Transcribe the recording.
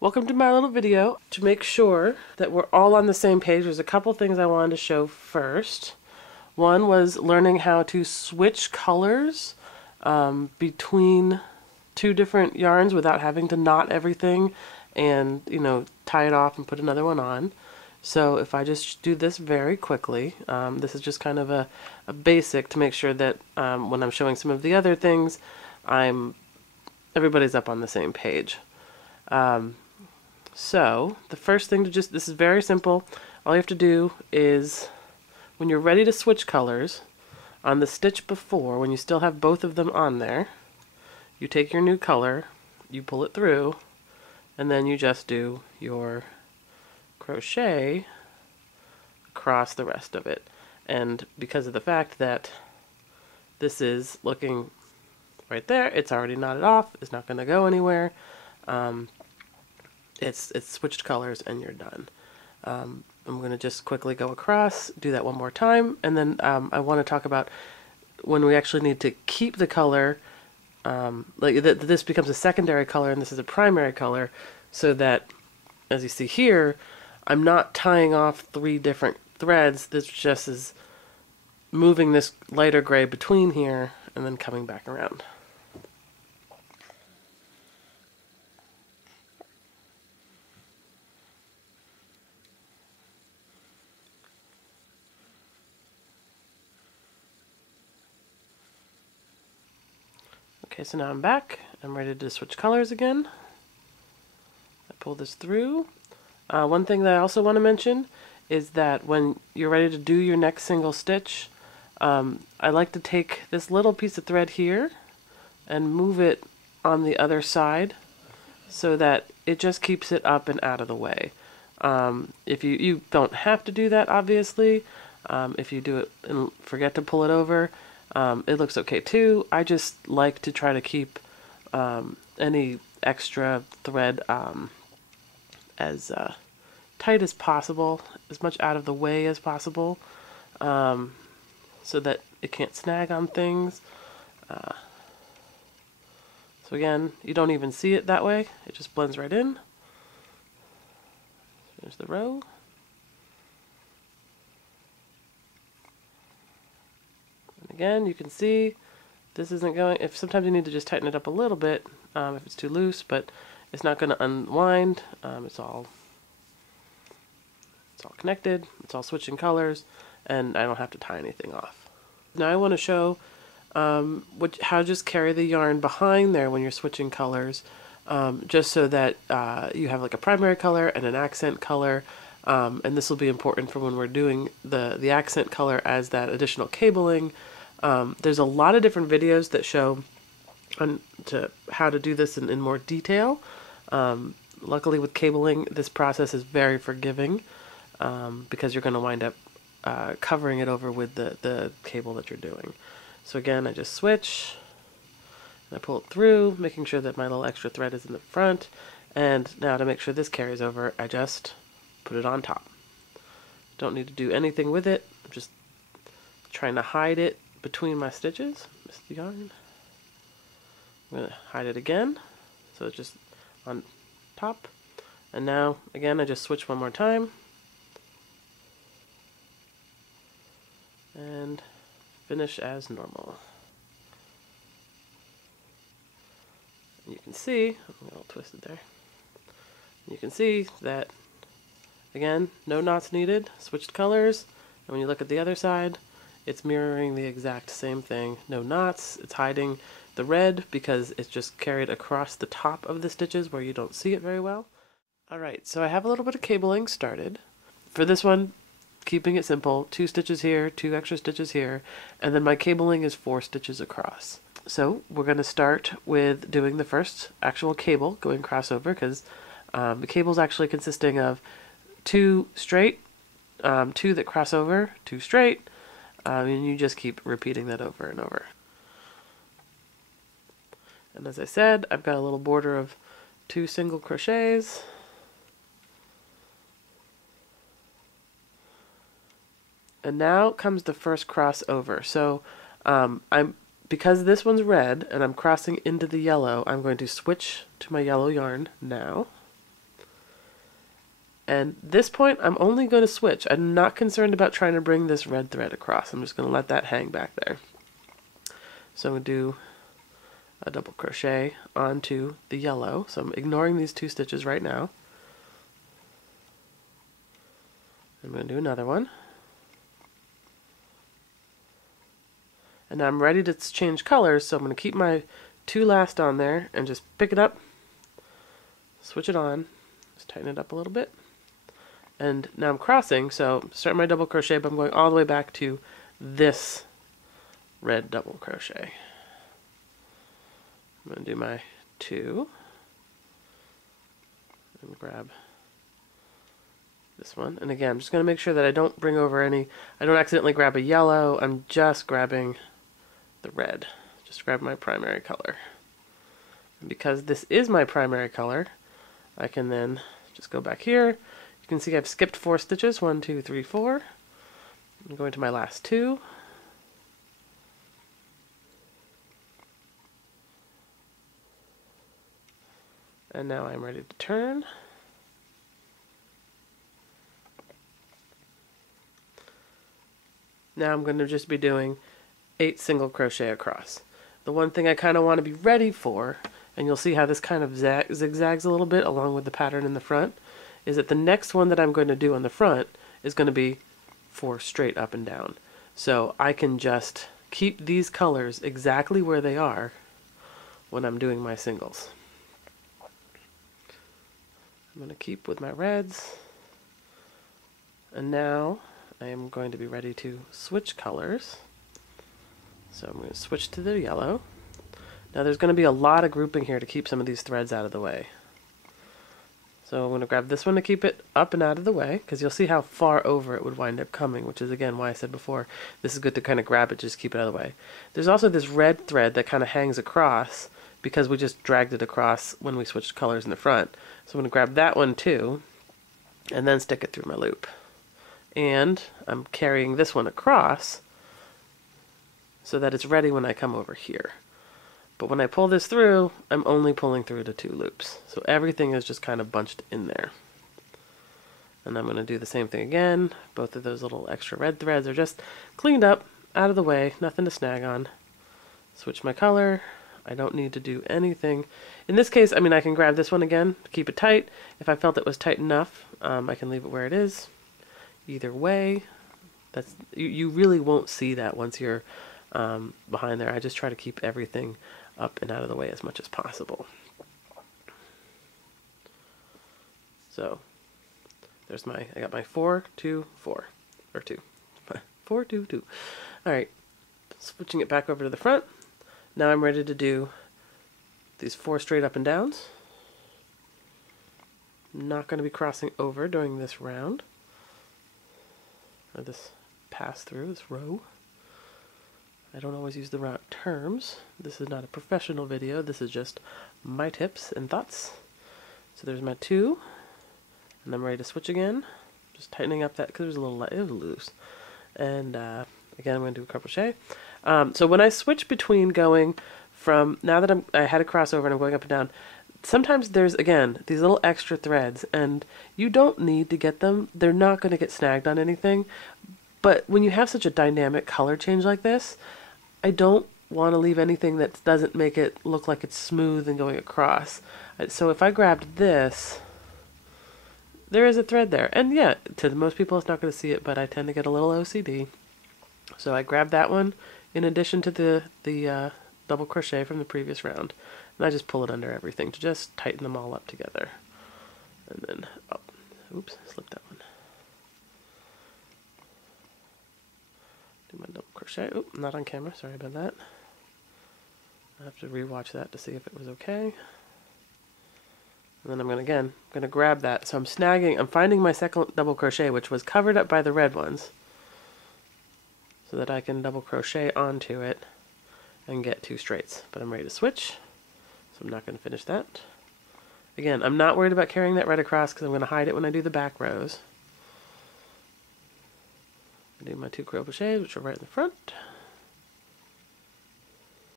Welcome to my little video. To make sure that we're all on the same page, there's a couple things I wanted to show first. One was learning how to switch colors between two different yarns without having to knot everything and, tie it off and put another one on. So if I just do this very quickly, this is just kind of a basic to make sure that when I'm showing some of the other things, everybody's up on the same page. So the first thing this is very simple. All you have to do is, when you're ready to switch colors, on the stitch before, when you still have both of them on there, you take your new color, you pull it through, and then you just do your crochet across the rest of it. And because of the fact that this is looking right there, it's already knotted off, it's not going to go anywhere. It's switched colors and you're done. I'm going to just quickly go across, do that one more time, and then I want to talk about when we actually need to keep the color, this becomes a secondary color and this is a primary color, so that, as you see here, I'm not tying off 3 different threads. This just is moving this lighter gray between here and then coming back around. Okay, so now I'm back. I'm ready to switch colors again. I pull this through. One thing that I also want to mention is that when you're ready to do your next single stitch, I like to take this little piece of thread here and move it on the other side so that it just keeps it up and out of the way. If you don't have to do that, obviously. If you do it and forget to pull it over, it looks okay too. I just like to try to keep any extra thread as tight as possible, as much out of the way as possible, so that it can't snag on things. So again, you don't even see it that way. It just blends right in. There's the row. Again, you can see this isn't going, sometimes you need to just tighten it up a little bit if it's too loose, but it's not going to unwind. It's all connected, it's all switching colors, and I don't have to tie anything off. Now I want to show how to just carry the yarn behind there when you're switching colors, just so that you have like a primary color and an accent color. And this will be important for when we're doing the accent color as that additional cabling. There's a lot of different videos that show how to do this in more detail. Luckily with cabling, this process is very forgiving because you're going to wind up covering it over with the cable that you're doing. So again, I just switch, and I pull it through, making sure that my little extra thread is in the front. And now to make sure this carries over, I just put it on top. Don't need to do anything with it. I'm just trying to hide it between my stitches. Missed the yarn. I'm going to hide it again, so it's just on top. And now, again, I just switch one more time. And finish as normal. And you can see, I'm a little twisted there. You can see that, again, no knots needed, switched colors, and when you look at the other side, it's mirroring the exact same thing. No knots, it's hiding the red because it's just carried across the top of the stitches where you don't see it very well. Alright, so I have a little bit of cabling started. For this one, keeping it simple, 2 stitches here, 2 extra stitches here, and then my cabling is 4 stitches across. So we're going to start with doing the first actual cable going crossover, because the cable is actually consisting of 2 straight, 2 that cross over, 2 straight, and you just keep repeating that over and over. And as I said, I've got a little border of 2 single crochets. And now comes the first crossover. So because this one's red and I'm crossing into the yellow, I'm going to switch to my yellow yarn now. And this point, I'm only going to switch. I'm not concerned about trying to bring this red thread across. I'm just going to let that hang back there. So I'm going to do a double crochet onto the yellow. So I'm ignoring these 2 stitches right now. I'm going to do another one. And now I'm ready to change colors, so I'm going to keep my 2 last on there and just pick it up, switch it on, just tighten it up a little bit. And now I'm crossing, so start my double crochet, but I'm going all the way back to this red double crochet. I'm going to do my 2 and grab this one. And again, I'm just going to make sure that I don't bring over any, I don't accidentally grab a yellow, I'm just grabbing the red. Just grab my primary color. And because this is my primary color, I can then just go back here. You can see I've skipped 4 stitches, 1, 2, 3, 4. I'm going to my last 2. And now I'm ready to turn. Now I'm going to just be doing 8 single crochet across. The one thing I kind of want to be ready for, and you'll see how this kind of zigzags a little bit along with the pattern in the front, is that the next one that I'm going to do on the front is going to be 4 straight up and down. So I can just keep these colors exactly where they are when I'm doing my singles. I'm going to keep with my reds. And now I am going to be ready to switch colors. So I'm going to switch to the yellow. Now there's going to be a lot of grouping here to keep some of these threads out of the way. So I'm going to grab this one to keep it up and out of the way, because you'll see how far over it would wind up coming, which is again why I said before, this is good to kind of grab it, just keep it out of the way. There's also this red thread that kind of hangs across, because we just dragged it across when we switched colors in the front. So I'm going to grab that one too, and then stick it through my loop. And I'm carrying this one across so that it's ready when I come over here. But when I pull this through, I'm only pulling through the 2 loops. So everything is just kind of bunched in there. And I'm going to do the same thing again. Both of those little extra red threads are just cleaned up, out of the way, nothing to snag on. Switch my color. I don't need to do anything. In this case, I mean, I can grab this one again to keep it tight. If I felt it was tight enough, I can leave it where it is. Either way, that's you really won't see that once you're behind there. I just try to keep everything up and out of the way as much as possible. So there's I got my 4, 2, 4, or 2, 4, 2, 2. All right, switching it back over to the front. Now I'm ready to do these 4 straight up and downs. I'm not going to be crossing over during this round, or this pass through, this row. I don't always use the right terms. This is not a professional video. This is just my tips and thoughts. So there's my 2, and I'm ready to switch again. Just tightening up that because it was a little light, it was loose. And again, I'm going to do a crochet. So when I switch between going from, now that I had a crossover and I'm going up and down, sometimes there's, again, these little extra threads, and you don't need to get them. They're not going to get snagged on anything. But when you have such a dynamic color change like this, I don't want to leave anything that doesn't make it look like it's smooth and going across. So if I grabbed this, there is a thread there. And yeah, to most people it's not going to see it, but I tend to get a little OCD. So I grabbed that one in addition to the double crochet from the previous round. And I just pull it under everything to just tighten them all up together. And then, oh, oops, slipped that one. Do my double crochet. Oh, not on camera. Sorry about that. I have to rewatch that to see if it was okay. And then I'm going to grab that. So I'm finding my second double crochet, which was covered up by the red ones, so that I can double crochet onto it and get 2 straights. But I'm ready to switch, so I'm not going to finish that. Again, I'm not worried about carrying that red across because I'm going to hide it when I do the back rows. I do my 2 crochets, which are right in the front.